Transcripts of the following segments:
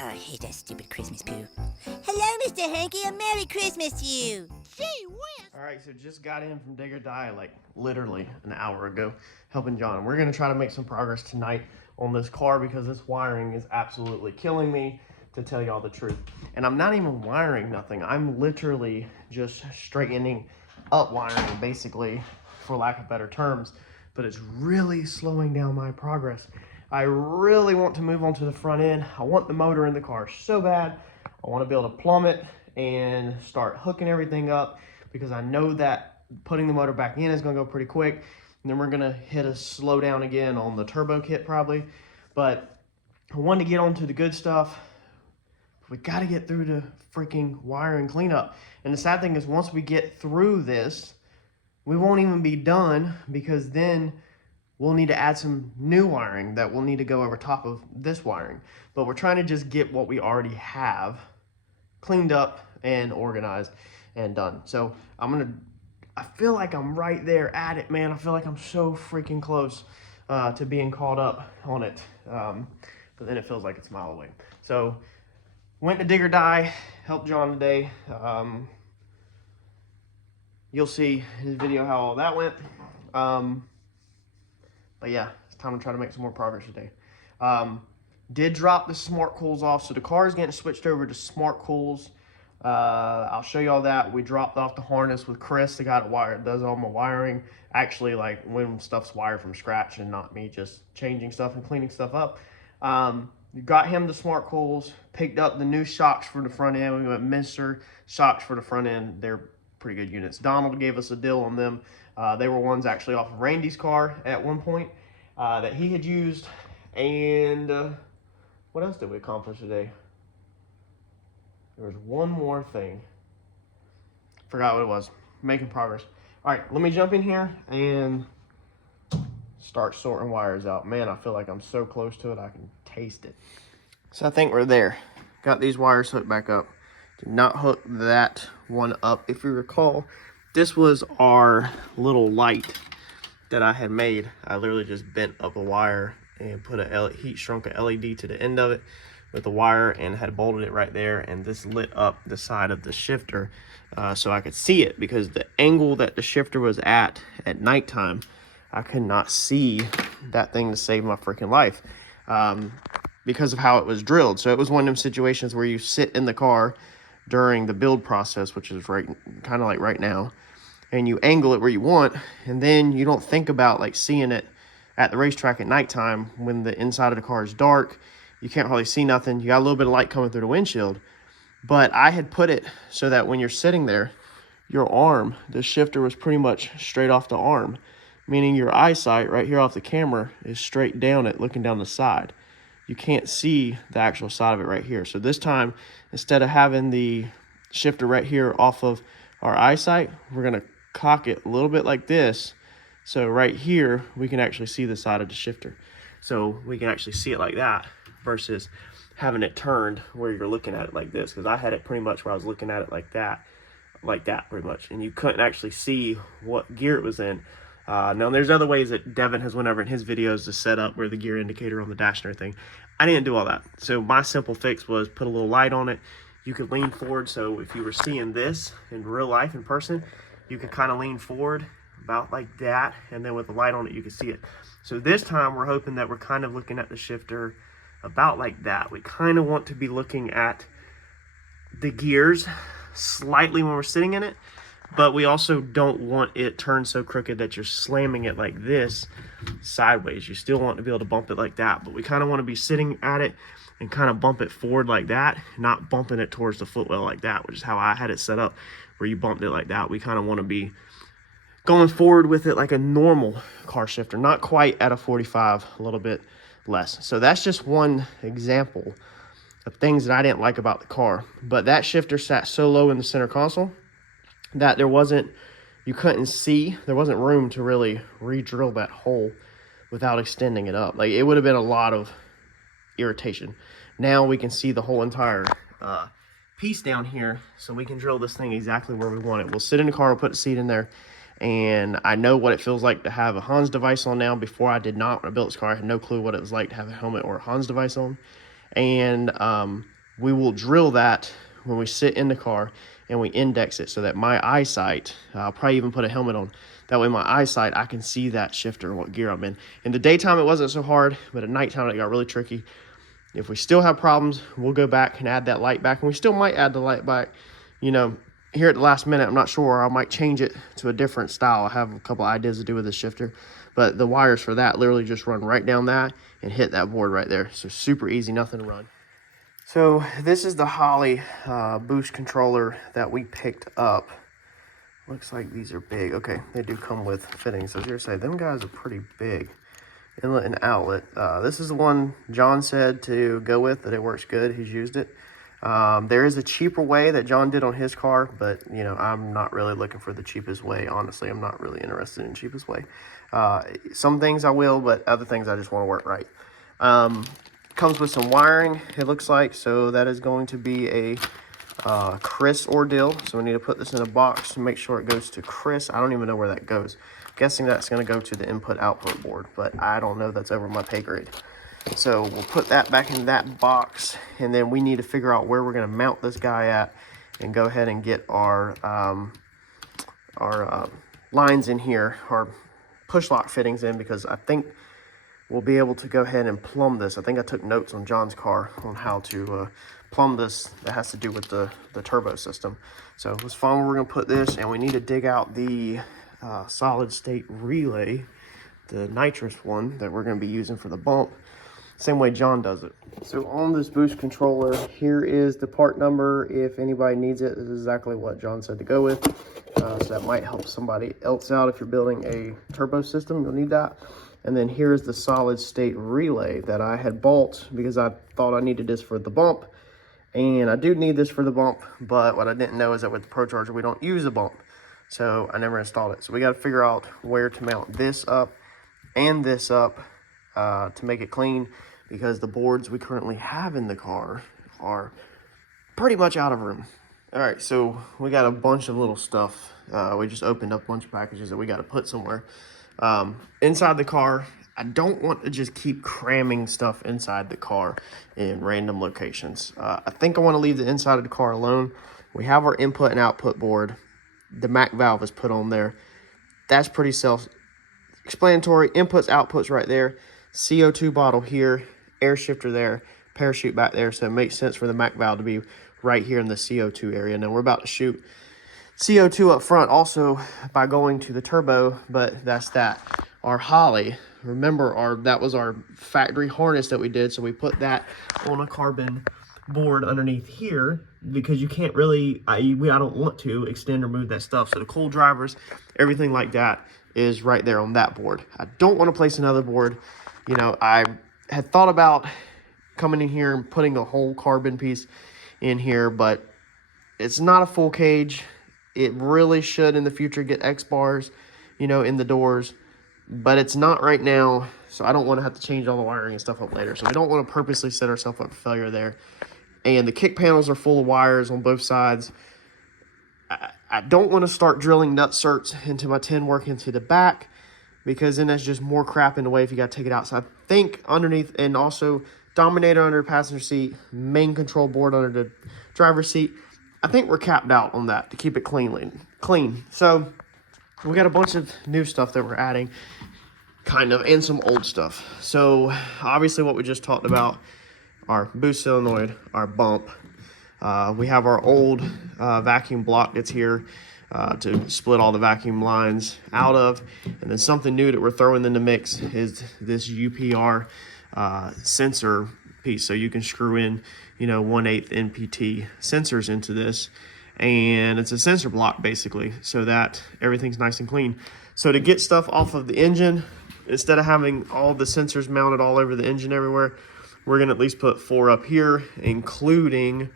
I hate that stupid Christmas poo. Hello, Mr. Hanky, and Merry Christmas to you. Gee whiz. Alright, so just got in from Dig or Die like literally an hour ago helping John. We're going to try to make some progress tonight on this car because this wiring is absolutely killing me, to tell y'all the truth. And I'm not even wiring nothing. I'm literally just straightening up wiring, basically, for lack of better terms. But it's really slowing down my progress. I really want to move on to the front end. I want the motor in the car so bad. I want to be able to plumb it and start hooking everything up, because I know that putting the motor back in is going to go pretty quick. And then we're going to hit a slow down again on the turbo kit probably. But I wanted to get on to the good stuff. We got to get through the freaking wiring cleanup. And the sad thing is, once we get through this, we won't even be done, because then we'll need to add some new wiring that will need to go over top of this wiring. But we're trying to just get what we already have cleaned up and organized and done. So I feel like I'm right there at it, man. I feel like I'm so freaking close to being caught up on it. But then it feels like it's a mile away. So went to Dig or Die, helped John today. You'll see his video how all that went. But yeah, it's time to try to make some more progress today. Did drop the smart cools off, so the car is getting switched over to smart cools. I'll show you all that. We dropped off the harness with Chris, the guy that does all my wiring. Actually, like when stuff's wired from scratch and not me just changing stuff and cleaning stuff up. Got him the smart cools, picked up the new shocks for the front end. We went Minster shocks for the front end. They're pretty good units. Donald gave us a deal on them. They were ones actually off of Randy's car at one point that he had used. And what else did we accomplish today? There was one more thing. Forgot what it was. Making progress. All right, let me jump in here and start sorting wires out. Man, I feel like I'm so close to it, I can taste it. So I think we're there. Got these wires hooked back up. Did not hook that one up. If you recall, this was our little light that I had made. I literally just bent up a wire and put a heat shrunk a LED to the end of it with the wire and had bolted it right there, and this lit up the side of the shifter so I could see it, because the angle that the shifter was at nighttime, I could not see that thing to save my freaking life because of how it was drilled. So it was one of them situations where you sit in the car during the build process, which is kind of like right now, and you angle it where you want, and then you don't think about like seeing it at the racetrack at nighttime when the inside of the car is dark. You can't hardly see nothing. You got a little bit of light coming through the windshield. But I had put it so that when you're sitting there, your arm, the shifter was pretty much straight off the arm, meaning your eyesight right here off the camera is straight down it, looking down the side. You can't see the actual side of it right here. So this time, instead of having the shifter right here off of our eyesight, we're gonna cock it a little bit like this. So right here, we can actually see the side of the shifter. So we can actually see it like that versus having it turned where you're looking at it like this. Because I had it pretty much where I was looking at it like that pretty much. And you couldn't actually see what gear it was in. Now there's other ways that Devin has went over in his videos to set up where the gear indicator on the dash and everything. I didn't do all that. So my simple fix was put a little light on it. You could lean forward. So if you were seeing this in real life in person, you could kind of lean forward about like that, and then with the light on it you can see it. So this time we're hoping that we're kind of looking at the shifter about like that. We kind of want to be looking at the gears slightly when we're sitting in it, but we also don't want it turned so crooked that you're slamming it like this sideways. You still want to be able to bump it like that, but we kind of want to be sitting at it and kind of bump it forward like that, not bumping it towards the footwell like that, which is how I had it set up, where you bumped it like that. We kind of want to be going forward with it like a normal car shifter, not quite at a 45, a little bit less. So that's just one example of things that I didn't like about the car. But that shifter sat so low in the center console that you couldn't see, there wasn't room to really re-drill that hole without extending it up. Like, it would have been a lot of irritation. Now we can see the whole entire piece down here, so we can drill this thing exactly where we want it. We'll sit in the car, we'll put the seat in there, and I know what it feels like to have a Hans device on now. Before, I did not. When I built this car, I had no clue what it was like to have a helmet or a Hans device on. and we will drill that when we sit in the car, and we index it so that my eyesight, I'll probably even put a helmet on, that way my eyesight, I can see that shifter, what gear I'm in. In the daytime, it wasn't so hard, but at nighttime, it got really tricky. If we still have problems, we'll go back and add that light back, and we still might add the light back, you know, here at the last minute. I'm not sure. I might change it to a different style. I have a couple ideas to do with this shifter, but the wires for that literally just run right down that and hit that board right there. So super easy, nothing to run. So this is the Holley boost controller that we picked up. Looks like these are big. Okay, they do come with fittings. So here, say them guys are pretty big. Inlet and outlet. This is the one John said to go with, that it works good. He's used it. There is a cheaper way that John did on his car, but you know, I'm not really looking for the cheapest way. Honestly, I'm not really interested in the cheapest way. Some things I will, but other things I just want to work right. Comes with some wiring, it looks like, so that is going to be a Chris ordeal. So we need to put this in a box to make sure it goes to Chris. I don't even know where that goes. I'm guessing that's going to go to the input-output board, but I don't know. That's over my pay grade. So we'll put that back in that box, and then we need to figure out where we're going to mount this guy at, and go ahead and get our lines in here, our push lock fittings in, because I think we'll be able to go ahead and plumb this. I think I took notes on John's car on how to plumb this. That has to do with the turbo system. So let's find where we're going to put this, and we need to dig out the solid state relay, the nitrous one that we're going to be using for the bump, same way John does it. So on this boost controller, here is the part number. If anybody needs it, this is exactly what John said to go with. So that might help somebody else out. If you're building a turbo system, you'll need that. And then here's the solid state relay that I had bought because I thought I needed this for the bump. And I do need this for the bump, but what I didn't know is that with the Procharger, we don't use the bump. So I never installed it. So we got to figure out where to mount this up and this up to make it clean, because the boards we currently have in the car are pretty much out of room. All right, so we got a bunch of little stuff. We just opened up a bunch of packages that we got to put somewhere. Inside the car, I don't want to just keep cramming stuff inside the car in random locations. I think I want to leave the inside of the car alone. We have our input and output board. The Mac valve is put on there. That's pretty self-explanatory. Inputs, outputs right there. CO2 bottle here, air shifter there, parachute back there. So it makes sense for the Mac valve to be right here in the CO2 area. Now we're about to shoot CO2 up front also by going to the turbo, but that's that. Our Holley, remember, that was our factory harness that we did, so we put that on a carbon board underneath here, because you can't really, I don't want to extend or move that stuff. So the cool drivers, everything like that is right there on that board. I don't want to place another board. You know, I had thought about coming in here and putting a whole carbon piece in here, but it's not a full cage. It really should in the future get X bars, you know, in the doors, but it's not right now. So I don't want to have to change all the wiring and stuff up later. So we don't want to purposely set ourselves up for failure there. And the kick panels are full of wires on both sides. I don't want to start drilling nut-certs into my tin work into the back, because then that's just more crap in the way if you got to take it out. So I think underneath, and also dominator under the passenger seat, main control board under the driver's seat, I think we're capped out on that to keep it clean. So we got a bunch of new stuff that we're adding, kind of, and some old stuff. So obviously what we just talked about, our boost solenoid, our bump. We have our old vacuum block that's here to split all the vacuum lines out of. And then something new that we're throwing in the mix is this UPR sensor piece. So you can screw in, you know, 1/8 NPT sensors into this. And it's a sensor block basically, so that everything's nice and clean. So to get stuff off of the engine, instead of having all the sensors mounted all over the engine everywhere, we're gonna at least put 4 up here, including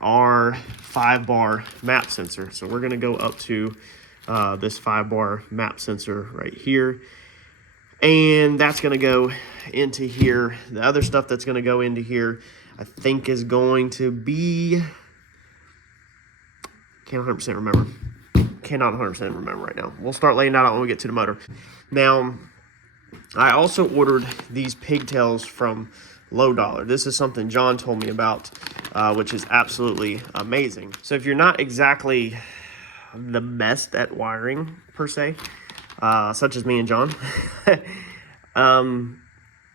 our 5-bar map sensor. So we're gonna go up to this 5-bar map sensor right here. And that's gonna go into here. The other stuff that's gonna go into here, I think, is going to be, can't 100% remember. Cannot 100% remember right now. We'll start laying that out when we get to the motor. Now, I also ordered these pigtails from low dollar. This is something John told me about, which is absolutely amazing. So if you're not exactly the best at wiring per se, such as me and John,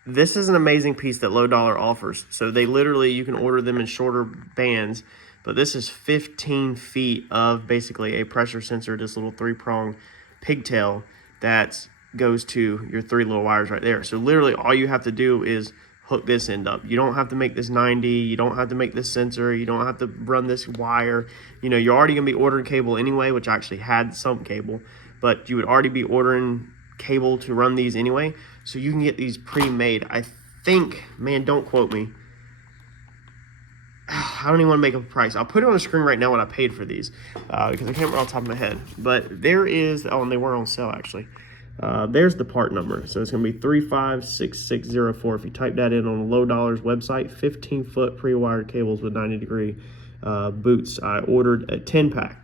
this is an amazing piece that Low Dollar offers. So they literally, you can order them in shorter bands, but this is 15 feet of basically a pressure sensor, this little 3-prong pigtail that goes to your 3 little wires right there. So literally all you have to do is hook this end up. You don't have to make this 90, you don't have to make this sensor, you don't have to run this wire. You know, you're already gonna be ordering cable anyway, which I actually had some cable, but you would already be ordering cable to run these anyway. So you can get these pre-made. I think, man, don't quote me. I don't even want to make up a price. I'll put it on the screen right now what I paid for these because I can't remember off the top of my head. But there is, oh, and they were on sale actually. There's the part number. So it's going to be 356604. If you type that in on Low Dollar's website, 15-foot pre-wired cables with 90-degree boots. I ordered a 10-pack.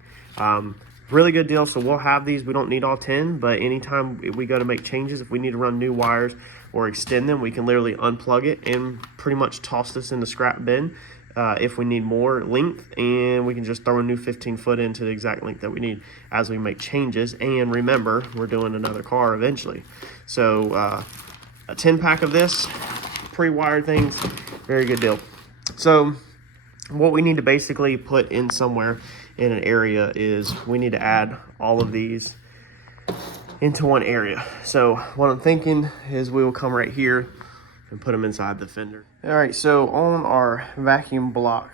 Really good deal. So we'll have these. We don't need all 10, but anytime we go to make changes, if we need to run new wires or extend them, we can literally unplug it and pretty much toss this in the scrap bin. If we need more length, and we can just throw a new 15-foot into the exact length that we need as we make changes. And remember, we're doing another car eventually. So a 10-pack of this, pre-wired things, very good deal. So what we need to basically put in somewhere in an area is we need to add all of these into one area. So what I'm thinking is we will come right here and put them inside the fender. All right, so on our vacuum block,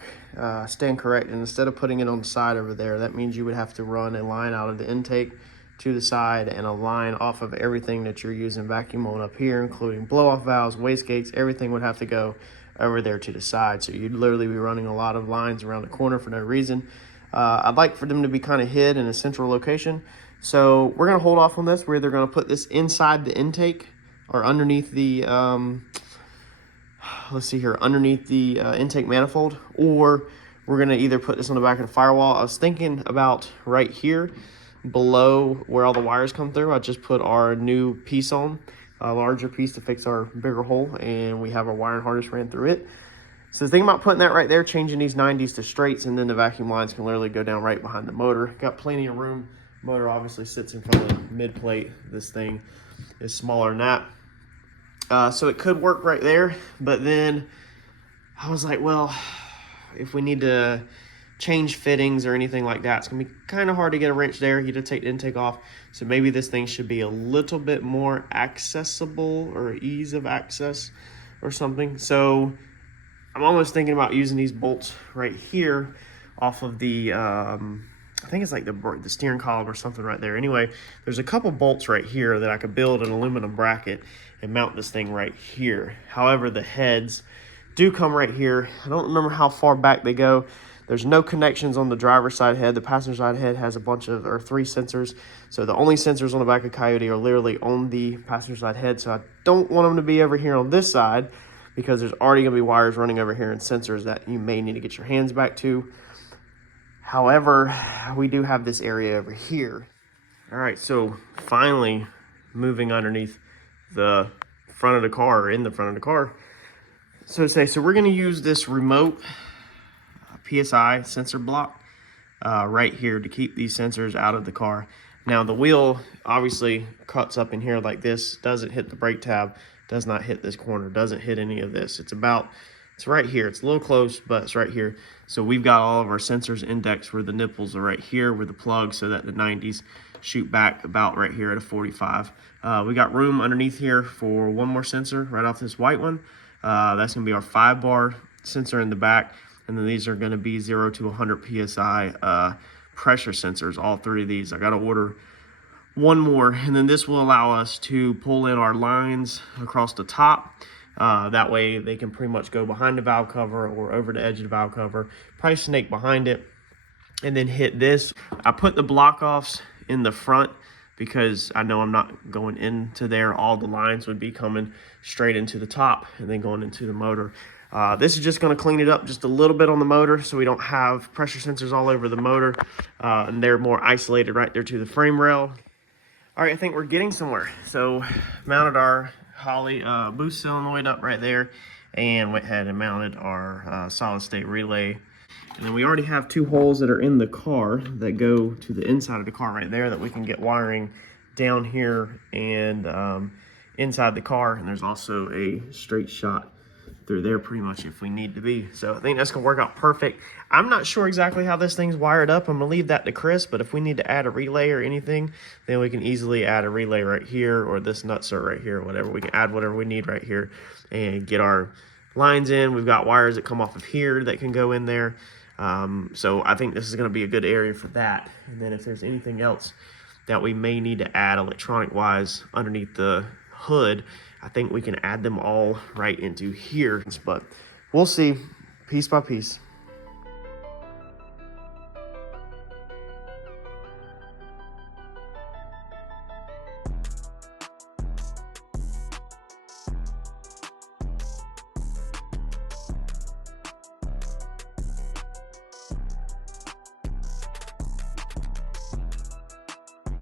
stand corrected, instead of putting it on the side over there, that means you would have to run a line out of the intake to the side and a line off of everything that you're using vacuum on up here, including blow-off valves, wastegates, everything would have to go over there to the side. So you'd literally be running a lot of lines around the corner for no reason. I'd like for them to be kind of hid in a central location. So we're gonna hold off on this. We're either gonna put this inside the intake or underneath the, let's see here, underneath the intake manifold, or we're gonna either put this on the back of the firewall. I was thinking about right here below where all the wires come through. I just put our new piece on, a larger piece to fix our bigger hole, and we have our wiring harness ran through it. So think about putting that right there, changing these 90s to straights, and then the vacuum lines can literally go down right behind the motor. Got plenty of room. Motor obviously sits in front of the mid plate. This thing is smaller than that. So it could work right there, but then I was like, well, if we need to change fittings or anything like that, it's gonna be kind of hard to get a wrench there. You to take the intake off. So maybe this thing should be a little bit more accessible or ease of access or something. So I'm almost thinking about using these bolts right here off of the, I think it's like the steering column or something right there. Anyway, there's a couple bolts right here that I could build an aluminum bracket and mount this thing right here. However, the heads do come right here. I don't remember how far back they go. There's no connections on the driver's side head. The passenger side head has a bunch of, or 3 sensors. So the only sensors on the back of Coyote are literally on the passenger side head. So I don't want them to be over here on this side, because there's already gonna be wires running over here and sensors that you may need to get your hands back to. However, we do have this area over here. All right, so finally moving underneath the front of the car, or in the front of the car. So we're gonna use this remote PSI sensor block right here to keep these sensors out of the car. Now the wheel obviously cuts up in here like this, doesn't hit the brake tab, does not hit this corner, doesn't hit any of this. It's right here. It's a little close, but it's right here. So we've got all of our sensors indexed where the nipples are right here, where the plugs, so that the 90s shoot back about right here at a 45. We got room underneath here for one more sensor right off this white one. That's gonna be our 5-bar sensor in the back. And then these are gonna be 0 to 100 PSI pressure sensors, all 3 of these. I gotta order one more, and then this will allow us to pull in our lines across the top. That way they can pretty much go behind the valve cover or over the edge of the valve cover, probably snake behind it, and then hit this. I put the block offs in the front because I know I'm not going into there. All the lines would be coming straight into the top and then going into the motor. This is just going to clean it up just a little bit on the motor so we don't have pressure sensors all over the motor, and they're more isolated right there to the frame rail. All right, I think we're getting somewhere. So mounted our Holley boost solenoid up right there, and went ahead and mounted our solid state relay. And then we already have 2 holes that are in the car that go to the inside of the car right there that we can get wiring down here and inside the car. And there's also a straight shot through there pretty much if we need to be. So I think that's gonna work out perfect. I'm not sure exactly how this thing's wired up. I'm gonna leave that to Chris, but if we need to add a relay or anything, then we can easily add a relay right here or this nutsert right here, whatever. We can add whatever we need right here and get our lines in. We've got wires that come off of here that can go in there. So I think this is gonna be a good area for that. And then if there's anything else that we may need to add electronic wise underneath the hood, I think we can add them all right into here, but we'll see piece by piece.